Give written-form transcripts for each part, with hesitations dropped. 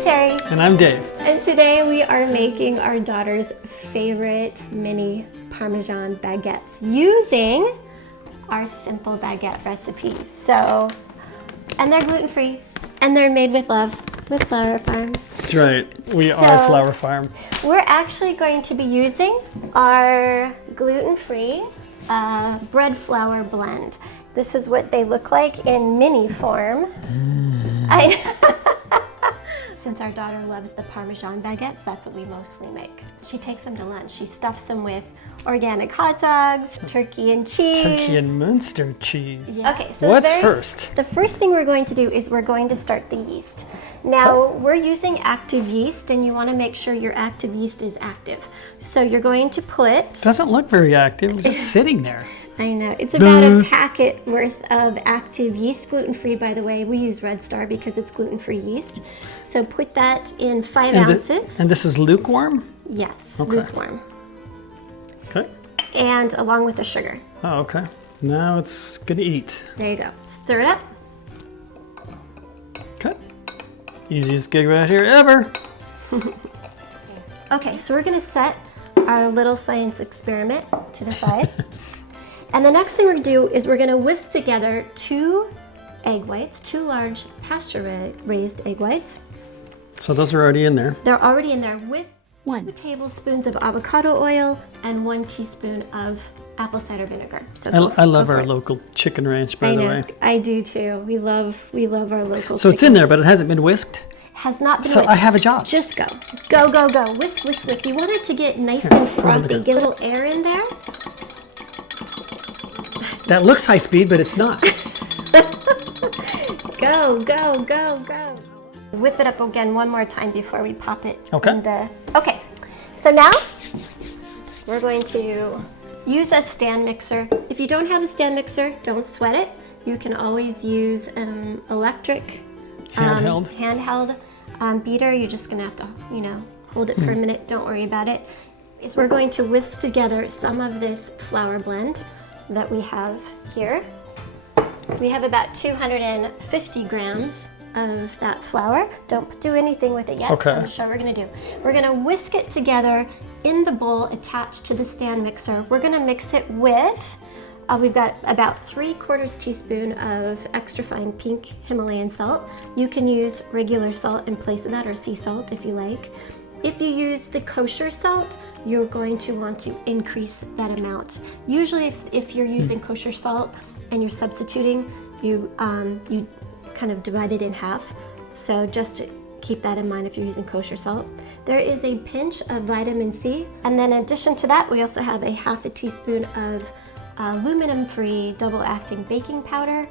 Teri. And I'm Dave. And today we are making our daughter's favorite mini Parmesan baguettes using our simple baguette recipes. And they're gluten-free and they're made with love with Flour Farm. That's right. We are Flour Farm. We're actually going to be using our gluten-free bread flour blend. This is what they look like in mini form. Since our daughter loves the Parmesan baguettes, that's what we mostly make. She takes them to lunch. She stuffs them with organic hot dogs, turkey and cheese. Turkey and Munster cheese. Yeah. Okay, so what's first? The first thing we're going to do is we're going to start the yeast. Now, we're using active yeast, and you want to make sure your active yeast is active. So you're going to put... Doesn't look very active. It's just sitting there. I know. It's about a packet worth of active yeast, gluten-free, by the way. We use Red Star because it's gluten-free yeast. So put that in 5 ounces. And this is lukewarm? Yes, okay. Lukewarm. Okay. And along with the sugar. Oh, okay. Now it's good to eat. There you go. Stir it up. Okay. Easiest gig right here ever. Okay, so we're going to set our little science experiment to the side. And the next thing we're going to do is we're going to whisk together 2 egg whites, 2 large pasture-raised egg whites. So those are already in there. They're already in there with 2 tablespoons of avocado oil and 1 teaspoon of apple cider vinegar. So I love our local chicken ranch, by the way. I do too. We love our local So it's in there, but it hasn't been whisked? Has not been So whisked. I have a job. Just go. Go, go, go. Whisk, whisk, whisk. You want it to get nice and frothy. Get a little air in there. That looks high speed, but it's not. Go, go, go, go. Whip it up again one more time before we pop it in the... Okay, so now we're going to use a stand mixer. If you don't have a stand mixer, don't sweat it. You can always use an electric handheld beater. You're just gonna have to, hold it for a minute. Don't worry about it. We're going to whisk together some of this flour blend that we have here. We have about 250 grams of that flour. Don't do anything with it yet. Okay. So I'm going to show what we're going to do. We're going to whisk it together in the bowl attached to the stand mixer. We're going to mix it with, we've got about 3/4 teaspoon of extra fine pink Himalayan salt. You can use regular salt in place of that, or sea salt if you like. If you use the kosher salt, you're going to want to increase that amount. Usually if you're using kosher salt and you're substituting, you kind of divide it in half. So just to keep that in mind if you're using kosher salt. There is a pinch of vitamin C. And then in addition to that, we also have a 1/2 teaspoon of aluminum-free double-acting baking powder.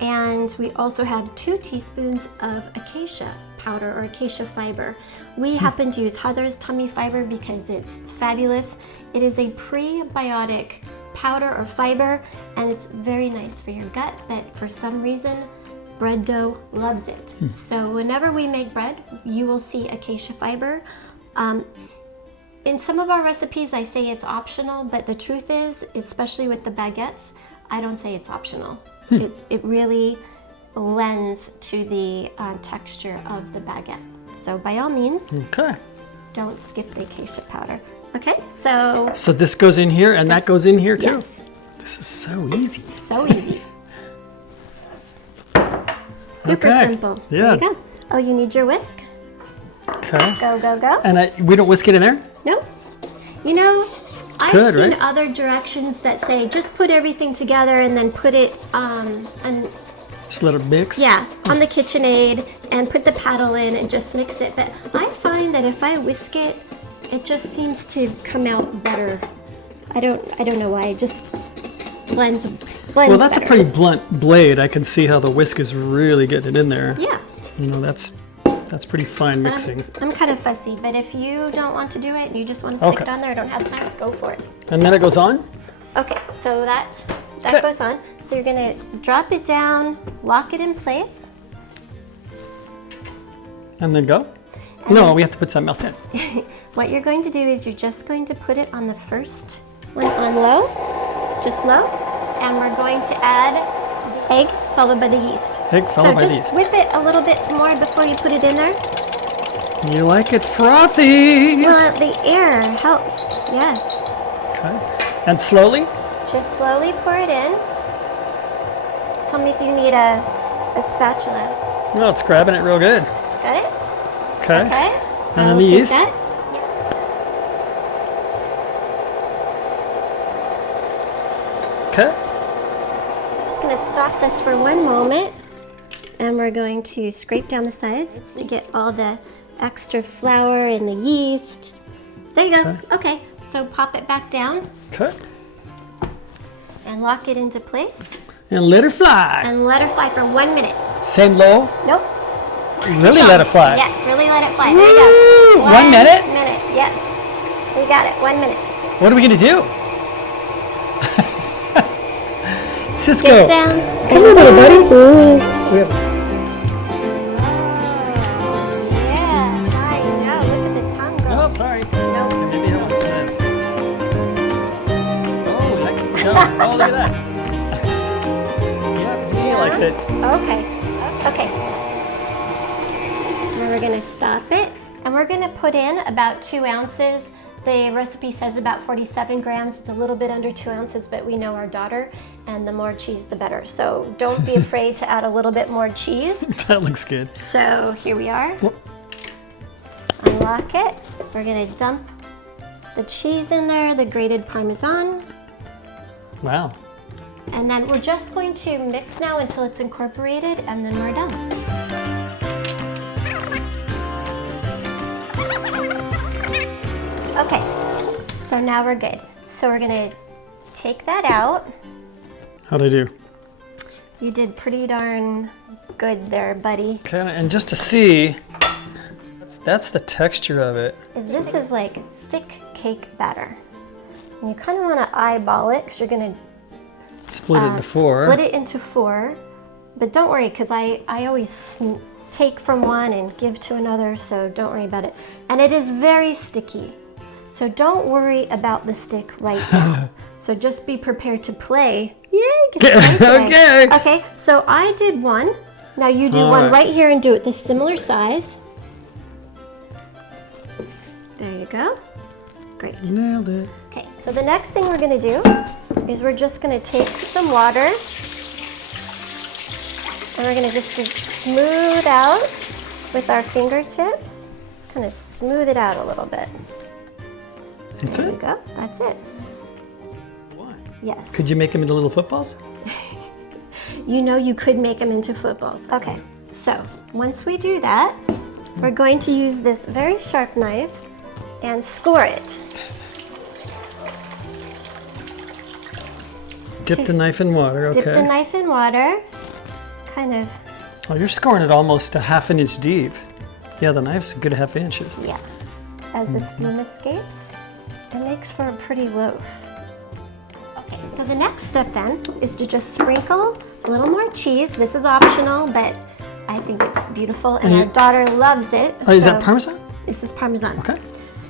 And we also have 2 teaspoons of acacia powder or acacia fiber. We happen to use Heather's Tummy Fiber because it's fabulous. It is a prebiotic powder or fiber, and it's very nice for your gut, but for some reason, bread dough loves it. So whenever we make bread, you will see acacia fiber. In some of our recipes, I say it's optional, but the truth is, especially with the baguettes, I don't say it's optional. It really lends to the texture of the baguette. So by all means, don't skip the acacia powder. Okay, so... So this goes in here and that goes in here too? Yes. This is so easy. So easy. Super simple. Yeah. There you go. Oh, you need your whisk? Okay. Go, go, go. And we don't whisk it in there? Nope. You know, I've seen other directions that say just put everything together and then put it just let it mix? Yeah, on the KitchenAid and put the paddle in and just mix it. But I find that if I whisk it, it just seems to come out better. I don't know why. It just blends well, that's better. A pretty blunt blade. I can see how the whisk is really getting it in there. Yeah. That's pretty fine mixing. I'm kind of fussy, but if you don't want to do it and you just want to stick it on there, don't have time, go for it. And then it goes on? Okay, so that goes on. So you're gonna drop it down, lock it in place. And then go? No, we have to put something else in. What you're going to do is you're just going to put it on the first one on low, just low, and we're going to add the egg followed by the yeast. Egg followed by the yeast. So just whip it a little bit more before you put it in there. You like it frothy. Well, the air helps, yes. Okay. And slowly? Just slowly pour it in. Tell me if you need a spatula. No, it's grabbing it real good. Got it? Okay. Okay. And then the yeast. Okay. Just going to stop this for one moment, and we're going to scrape down the sides to get all the extra flour and the yeast. There you go. Okay. So pop it back down. Okay. And lock it into place. And let her fly. And let her fly for 1 minute. Same low? Nope. Really let it fly? Yes, really let it fly. There you go. 1 minute? 1 minute, yes. We got it. 1 minute. What are we going to do? Cisco. Get down. Come here, little buddy. We have Yeah, I know. Look at the tongue go. Oh, sorry. No. Maybe I want some of this. Oh, he likes the tongue. Oh, look at that. Yeah, he likes it. Okay. Okay. Now we're going to stop it. And we're going to put in about 2 ounces. The recipe says about 47 grams. It's a little bit under 2 ounces, but we know our daughter, and the more cheese, the better. So don't be afraid to add a little bit more cheese. That looks good. So here we are. Unlock it. We're going to dump the cheese in there, the grated Parmesan. Wow. And then we're just going to mix now until it's incorporated, and then we're done. Okay, so now we're good. So we're gonna take that out. How'd I do? You did pretty darn good there, buddy. Okay, and just to see, that's the texture of it. This is like thick cake batter. And you kind of want to eyeball it because you're gonna Split it into 4. Split it into 4, but don't worry because I always take from one and give to another, so don't worry about it. And it is very sticky. So don't worry about the stick right now. So just be prepared to play. Yay! Get to play today. Okay. Okay, so I did one. Now you do one right here and do it the similar size. There you go. Great. Nailed it. Okay, so the next thing we're gonna do is we're just gonna take some water and we're gonna just smooth out with our fingertips. Just kind of smooth it out a little bit. That's There it? you go. That's it. Why? Yes. Could you make them into little footballs? You know you could make them into footballs. Okay, so once we do that, we're going to use this very sharp knife and score it. Dip the knife in water, okay. Dip the knife in water, kind of, Oh, you're scoring it almost a ½ inch deep. Yeah, the knife's a good ½ inches. yeah. As the steam escapes, it makes for a pretty loaf. Okay, so the next step then is to just sprinkle a little more cheese. This is optional, but I think it's beautiful and our daughter loves it. Oh, is so that Parmesan? This is Parmesan. Okay.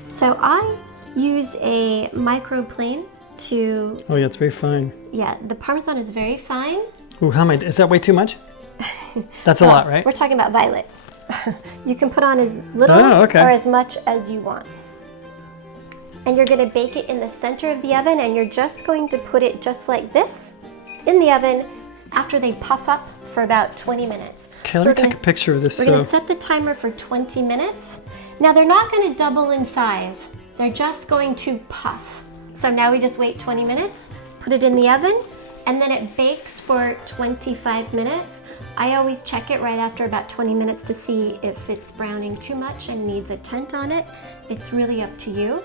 So I use a microplane to, Oh yeah, it's very fine. yeah, the Parmesan is very fine. Ooh, how am I, is that way too much? That's a lot, right? We're talking about violet. You can put on as little Oh, okay. or as much as you want. And you're gonna bake it in the center of the oven, and you're just going to put it just like this in the oven after they puff up for about 20 minutes. Okay, let me take a picture of this. We're gonna set the timer for 20 minutes. Now they're not gonna double in size. They're just going to puff. So now we just wait 20 minutes, put it in the oven, and then it bakes for 25 minutes. I always check it right after about 20 minutes to see if it's browning too much and needs a tint on it. It's really up to you.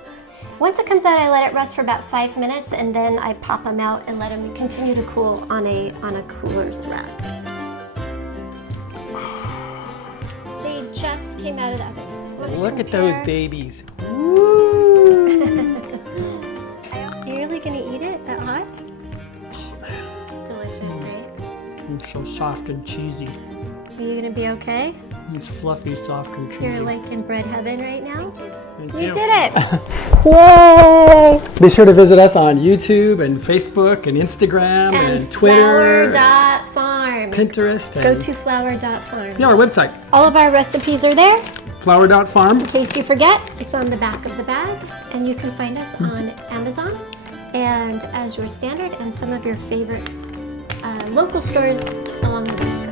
Once it comes out, I let it rest for about 5 minutes, and then I pop them out and let them continue to cool on a cooler's rack. They just came out of the oven. So Look at those babies. Are you really gonna eat it that hot? Delicious, right? It's so soft and cheesy. Are you gonna be okay? It's fluffy, soft, and cheesy. You're like in bread heaven right now? Thank You did it! Yay! Be sure to visit us on YouTube and Facebook and Instagram and Twitter, flower.farm. Pinterest, and Go to flower.farm. yeah, our website. All of our recipes are there. Flour.farm. In case you forget, it's on the back of the bag, and you can find us on Amazon and as your standard and some of your favorite local stores along the way.